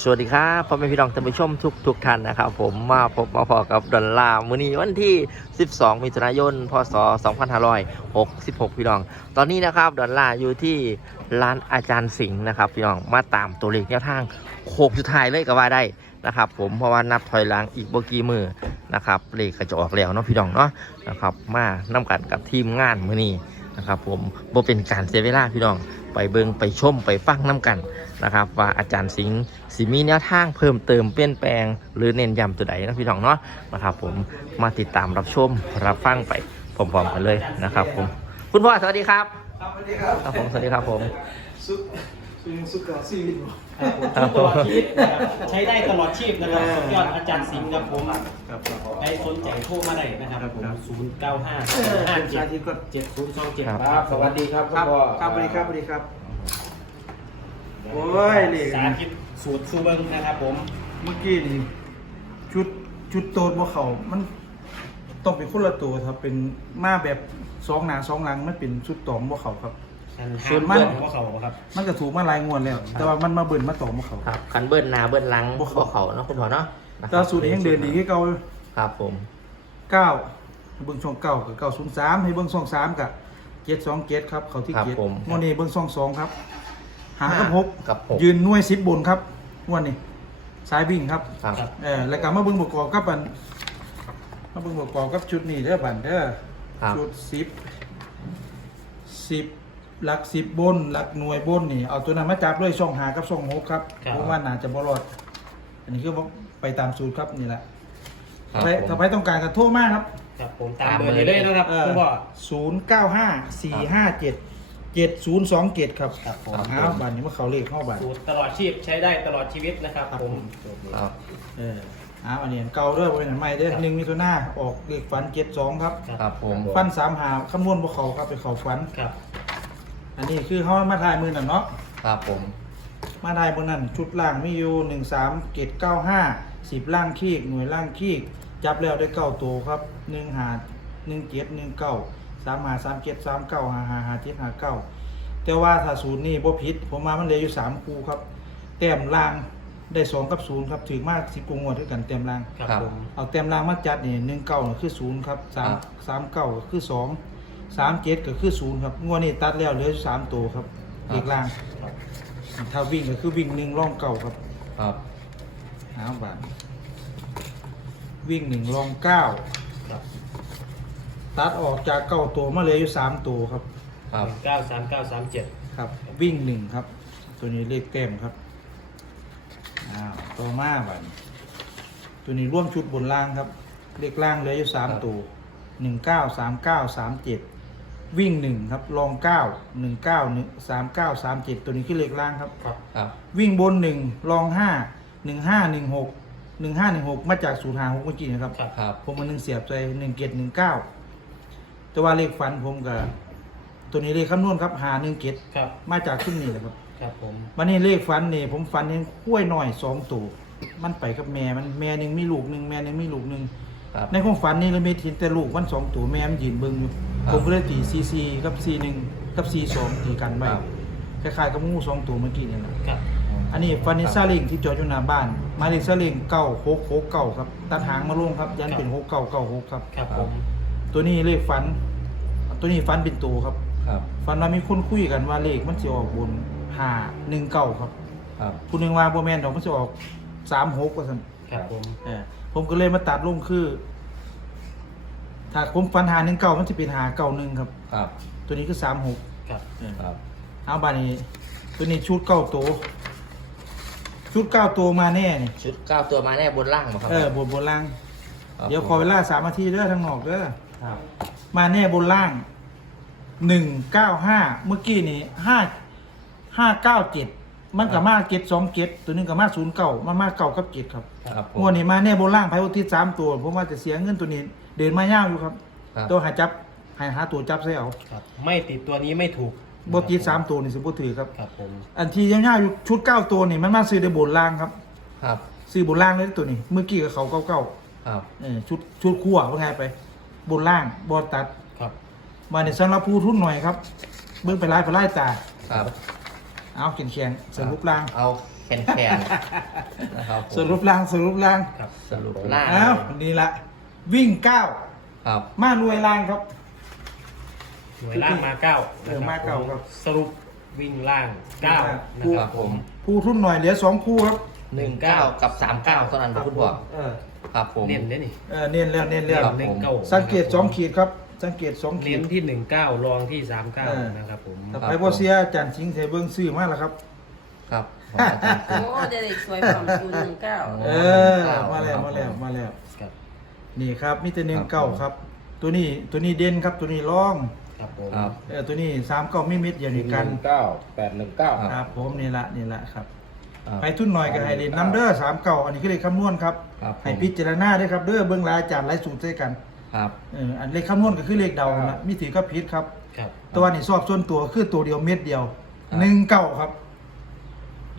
สวัสดีครับพ่อแม่พี่น้องท่านผู้ชมทุกทุกท่านนะครับ ผมมาพบมาพอกับดอลลาร์มื้อนี้วันที่ 12 มิถุนายน พศ 2566 พี่น้อง ตอนนี้นะครับดอลลาร์อยู่ที่ร้านอาจารย์สิงห์นะครับพี่น้องมาตามตัวเลขแนวทางโคกสุดท้ายเลยก็ว่าได้นะครับ ผมเพราะว่านับถอยหลังอีกบ่กี่มือนะครับเลขก็จะออกแล้วเนาะพี่น้องเนาะนะครับ มานํกันกับทีมงานมื้อนี้ นะครับผมบ่เป็นการเสียเวลาพี่น้องไปเบิงไปชมไปฟังน้กันนะครับ ว่าอาจารย์สิงห์สิมีแนวทางเพิ่มเติมเปลี่ยนแปลง หรือเน้นย้ำตัวใดนะพี่น้องเนาะนะครับผมมาติดตามรับชมรับฟังไปพร้อมๆกันเลยนะครับผมคุณพ่อสวัสดีครับครับสวัสดีครับครับผมสวัสดีครับผม สุสุสุกาซีวิตบ่ครับผมตลอดชีวิตนะครับใช้ได้ตลอดชีพนะครับสุดยอดอาจารย์สิงห์ครับผมครับครับ ใครสนใจโทรมาได้นะครับครับผผมมศูนย์เก้าห้าเออห้าเป็นเจ็ชาดติก็เจ็ดศูนย์สองเจ็ด ครับ สวัสดีครับคคุรัณบพ่อครับสวัสดีครับสวัสดีครับ โอ้ยนี่ สาธิตสูตรซูเบิงนะครับผม เมื่อกี้นี่ชุดชุดโตนบ่เขามันต้องเป็นคนละตัวครับ เป็นมาแบบสองหน้าสองหลังมันเป็นชุดตองบ่เขาครับ อันส่ห้าวนมมากเบิ้ลของเขาครับมันก็ถูกมาหลายงวดแล้ว แต่ว่ามันมาเบิ่นมาตองบ่เขา ครับคันเบิ้ลหนาเบิ้ลหลังบ่บ่เข้าเขาเนาะคุณพ่อเนาะนะคแต่รับสูตรนี้ยังเดินดีที่เก่าครับผมเก้าให้เบิ่งช่องเก้ากับเก้าศูนย์สามให้เบิ่งช่องสามกับเจ็ดสองเจ็ดครับ เขาที่ครับเจ็ดผมงวดนี้เบิ่งช่องสองครับ หากับหกกับหกยืนหน่วยสิบบนครับงวันนี้สายวิ่งครับ ครับครับเออแล้วก็มาเบิ่งประกอบกับอันมาเบิ่งประกอบกับชุดนี้เด้อบันเด้อครับชุดสิบสิบ หลักสิบบนหลักหน่วยบนนี่เอาตัวนั้นมาจับด้วยช่องหากับช่องหกครับครับเพราะว่าน่าจะบรอด อันนี้คือว่าไปตามสูตรครับนี่แหละครับถ้าใครผมถ้าใครต้องการก็โทรมาครับครับผมตามเบอร์นี้เลยนะครับคุณพ่อ ศูนย์เก้าห้าสี่ห้าเจ็ดเจ็ดศูนย์สองเจ็ดครับครับผมอ้าวบันนี้ว่าเขาเลขเข้าบันสูตรตลอดชีพใช้ได้ตลอดชีวิตนะครับครับผผมม ครับ เอออ้าวอันนี้เก่าเด้อเป็นอันใหม่เด้อครับ หนึ่งมิถุนาออกเลขฝันเจ็ดสองครับ ครับผม ฟันสามหาคำนวณบ่เขาครับไปเขาฝัน ครับ อันนี้คือเขามาถ่ายมือนั่นเนาะ ครับผม มาถ่ายบนนั้นชุดล่างมีอยู่หนึ่งสามเกตเก้าห้าสิบล่างขี้หน่วยล่างขี้จับแล้วได้เก้าตัวครับหนึ่งหาหนึ่งเกตหนึ่งเก้าสามหาสามเกตสามเก้าหาหาหาเจ็ดหาเก้าแต่ว่าถ้าศูนย์นี่บ่ผิดผมมามันเหลืออยู่สามคู่ครับ แต้มล่างได้สองกับศูนย์ครับถือมากสิบกว่างวดด้วยกันแต้มล่างครับผม เอาแต้มล่างมาจัดนี่หนึ่งเก้าคือศูนย์ครับสามสามเก้าคือสอง สามเจ็ดก็คือศูนย์ครับงวดนี้ตัดแล้วเหลือสามตัวครับเลขล่างครับถ้าวิ่งก็คือวิ่งหนึ่งร่องเก้าครับครับหาบาทวิ่งหนึ่งร่องเก้าครับตัดออกจากเก้าตัวมาเหลืออยู่สามตัวครับครับเก้าสามเก้าสามเจ็ดครับ วิ่งหนึ่งครับ ตัวนี้เลขแต้มครับอ้าวต่อมาบัดตัวนี้ร่วมชุดบนล่างครับ เลขล่างเหลืออยู่สามตัวหนึ่งเก้าสามเก้าสามเจ็ด วิ่งหนึ่งครับรองเก้าหนึ่งเก้าหนึ่งสามเก้าสามเจ็ดตัวนี้คือเลขล่างครับ ครับครับ วิ่งบนหนึ่งรองห้าหนึ่งห้าหนึ่งหกหนึ่งห้าหนึ่งหกมาจากศูนย์หาหกเมื่อกี้นะครับ ครับครับผมมันหนึ่งเสียบใจหนึ่งเกตหนึ่งเก้าแต่ว่าเลขฟันผมกับตัวนี้เลขคำนวณครับหาหนึ่งเกตครับ มาจากขึ้นนี่แหละครับ ครับผม วันนี้เลขฟันนี่ผมฟันเห็นคุ้วยหน่อยสองตัวมันไปกับแม่มันแม่หนึ่งมีลูกหนึ่งแม่หนึ่งมีลูกหนึ่งครับในความฝันนี่เราไม่เห็นแต่ลูกมันสองตัวแม่มันยืนเบิ่งอยู่ครับ ผมก็เลยตีซีซีกับซีหนึ่งกับซีสองตีกันไว้ครับคล้ายๆกับงูสองตัวเมื่อกี้นี่แหละครับ อันนี้ฟานิซาลิงที่จอดอยู่หน้าบ้านหมายเลขซาลิงเก้าหกหกเก้าครับตัดหางมาลงครับ ยันเป็นหกเก้าเก้าหกครับครับผมตัวนี้เลขฟัน ตัวนี้ฟันเป็นตัวครับครับฟันว่ามีคนคุยกันว่าเลขมันจะออกบนห้าหนึ่งเก้าครับครับคุณหนึ่งว่าโบแมนดอกมันจะออกสามหกว่าสันครับผมเออผมก็เลยมาตัดลงคือ ถ้าผมฟันหาหนึ่งเก้ามันจะเป็นหาเก้าหนึ่งครับ ครับตัวนี้คือสามหกครับครับเอาบานี้ ตัวนี้ชุดเก้าตัวชุดเก้าตัวมาแน่นี่ชุดเก้าตัวมาแน่บนล่างมาครับเออบนบนล่างครับเดี๋ยวขอเวลาสามนาทีเด้อทางนอกเด้อครับ มาแน่บนล่างหนึ่งเก้าห้าเมื่อกี้นี่ห้าห้าเก้าเจ็ด มันกับมาเจ็ดสองเจ็ดตัวหนึงกับมาศูนย์เก้ามันมาเก้ากับเจ็ดครับครับผม งวดนี้มาแน่บนล่างไพ่อุทิศสามตัวผมว่าจะเสียเงินตัวนี้ เดินมายาวอยู่ครับ ครับ ตัวหาจับหาหาตัวจับใส่เอาครับไม่ติดตัวนี้ไม่ถูกบติดสามตัวนี่สิบุถือครับ ครับผมอันที่ยาวๆอยู่ชุดเก้าตัวนี่มันมาซื้อในบนล่างครับ ครับซื้อบนล่างเลยตัวนี้เมื่อกี้กับเขาเก้าเก้าครับเออชุดชุดคู่ว่าไงไป บนล่างบอตัด ครับมาในสำหรับผู้ทุนหน่อยครับ เบื้องไปไล่ไปไล่ตา ครับ เอาเขียนเขียนสรุปล่าง เอาแขคนแคนๆนะครับผมสรุปล่างสรุปล่างครับสรุปล่างอ้าวนี่ละวิ่งเก้าครับ มาหน่วยล่างครับ หน่วยล่างมาเก้าเออมาเก้าครับ สรุปวิ่งล่างเก้านะคู่คครัรับบผมผู้ทุนหน่อยเหลือสองคู่ครับหนึ่งเก้ากับสามเก้าเท่านั้นครับคุณพ่อเออครับผม เน้นเนี่ยนี่ เออเน้นแล้วเน้นแล้วครับหนึ่งเก้าสังเกตสองขีดครับ สังเกตสองขีเน้ดนที่หนึ่งเก้ารองที่สามเก้าเออนะครับผมแต่ไปบ่เสียอาจารย์ชิงเทเบิ้งซื้อมาแล้วครับ ครับผมอาจารย์โอ้เด็กสวยความศูนย์หนึ่งเก้าเออ มาแล้วมาแล้วมาแล้ว ครับนี่ครับมีแต่หนึ่งเก้าครับ ตัวนี้ตัวนี้เด่นครับตัวนี้ร่องครับผมครับ เออตัวนี้สามเก้าไม่มิดอย่างนี้กันเก้าแปดหนึ่งเก้าครับ ครับผมนี่ละนี่ละครับครับ ไปทุนหน่อยกับไฮเดนน้ำเด้อสามเก้าอันนี้คือเลขคำนวณครับครับผม ให้พิจารณาด้วยครับเด้อเบื้องรายอาจารย์รายสูตรด้วยกัน ครับ เอออันเลขคำนวณก็คือเลขเดาละมีถือก็ผิดครับ ครับตัวนี้สอบส่วนตัวคือตัวเดียวเม็ดเดียวครับ หนึ่งเก้าครับ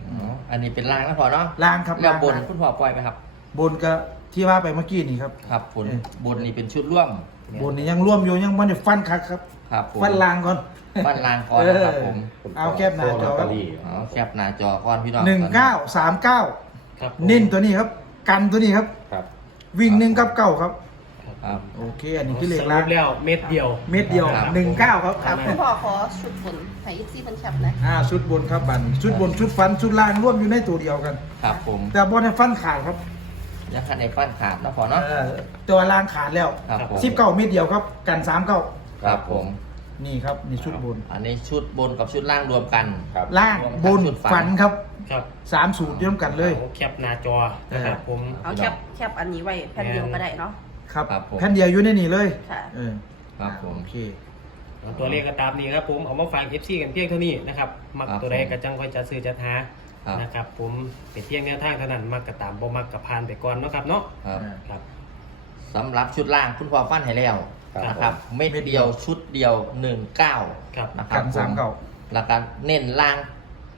อ๋ออันนี้เป็นล่างนะพ่อเนาะล่างครับแล้วบนล่างคุณพ่อปล่อยไหมครับ บนก็ที่ว่าไปเมื่อกี้นี่ครับ ครับบนเออ บนนี่เป็นชุดร่วมบนนี่ยังร่วมอยู่ยังไม่ได้ฟันคักครับ ครับผมฟันลางก่อน ฟันลางก่อนนะครับผมเอาแคบหน้าจอครับเอาแคปหน้าจอก่อนพี่น้องหนึ่งเก้าสามเก้าครับผมเน้นตัวนี้ครับ กันตัวนี้ครับ ครับวิ่งหนึ่งกับเก้าครับ ครับ โอเค อันนี้คือเลขสล่ารุงปแล้วเม็ดเดียว เม็ดเดียวครับ หนึ่งเก้าครับครับ คุณพ่อขอชุดบนให้อีกซี่มันแคบนะ อ่าชุดบนครับบันชุดบนชุดฟันชุดล่างร่วมอยู่ในตัวเดียวกัน ครับผมแต่บนให้ฟันขาดครับยังคันในฟันขาดนะพ่อเนาะเออตัวล่างขาดแล้วครับผมสิบเก้าเม็ดเดียวครับ กันสามเก้าครับผม นี่ครับนี่ชุดบน อันนี้ชุดบนกับชุดล่างรวมกัน ครับ ล่างบนฟันครับครับสามสูตรร่วมกันเลย อาแคปหน้าจอนะครับผม เอาแคบแคบอันนี้ไว้แผ่นเดียวก็ได้เนาะ ครับครับผม แผ่นเดียวอยู่ในนี่เลยค่ะ เออครับผม โอเค ตัวเลขก็ตามนี้ครับผมเอามาฝาก FC กันเพียงเท่านี้นะครับ มักครับตัวใดผมก็จังค่อยจะซื้อจะหาครับนะครับผมเป็นเพียงแนวทางเท่านั้นมักก็ตามบ่มักก็ผ่านไปก่อนเนาะครับเนาะครับครับ สำหรับชุดล่างคุณพ่อฟันให้แล้วครับนะครับเม็ดเดียวชุดเดียวหนึ่งเก้าครับ นะครักับนสามเก้าแล้วก็เน้นล่าง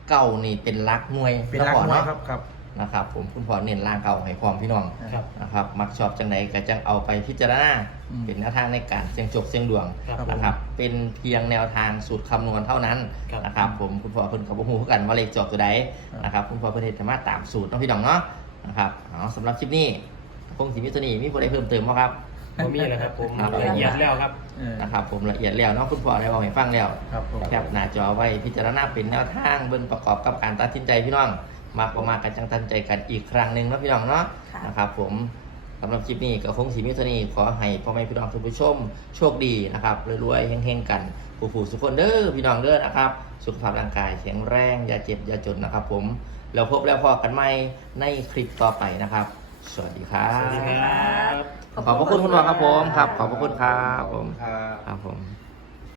เก่านี่เป็นลักหน่วยเป็นรักพ่อน้อยเนาะครับครับ นะครับผมคุณพ่อเน้นล่างเก่าให้ความพี่น้องครับ นะครับมักชอบจังไหนก็จังเอาไปพิจารณาอืมเป็นแนวทางในการเสี่ยงโชคเสี่ยงดวงครับนะครับเป็นเพียงแนวทางสูตรคำนวณเท่านั้นครับ นะครับผมคุณพ่อเพิ่นกับผู้กันว่าเลขจบตัวใดนะครับคุณพ่อเพิ่นเฮ็ดมาตามสูตรเน้องพี่น้องเนาะนะครับเอาสำหรับคลิปนี้คงสิมีตัวนี้มีบ่ได้เพิ่มเติมบ่ครับบ่มีแล้วครับผมครับ ละเอียดแล้วครับ เออนะครับผมละเอียดแล้วเนาะคุณพ่อได้บอกให้ฟังแล้ว ครับผม แคปหน้าจอไว้พิจารณาเป็นแนวทางเบิ่งประกอบกับการตัดสินใจพี่น้อง มาประมากันจังตันใจกันอีกครั้งหนึ่งเนาะพี่น้องเนาะค่ะ นะครับผมสำหรับคลิปนี้ก็คงสีมิตรนี้ขอให้พ่อแม่พี่น้องทุกผู้ชมโชคดีนะครับรวยๆเฮงๆกันผู้ผู้สุขคนเด้อพี่น้องเด้อนะครับ สุขภาพร่างกายแข็งแรงอย่าเจ็บอย่าจนนะครับผมแล้วพบแล้วพอกันใหม่ในคลิปต่อไปนะครับ สวัสดีครัสวัสดีบครับ ขอบพระคุณคุณหมอครับผมครับ ขอบพระคุณครับผมครับ ครับผม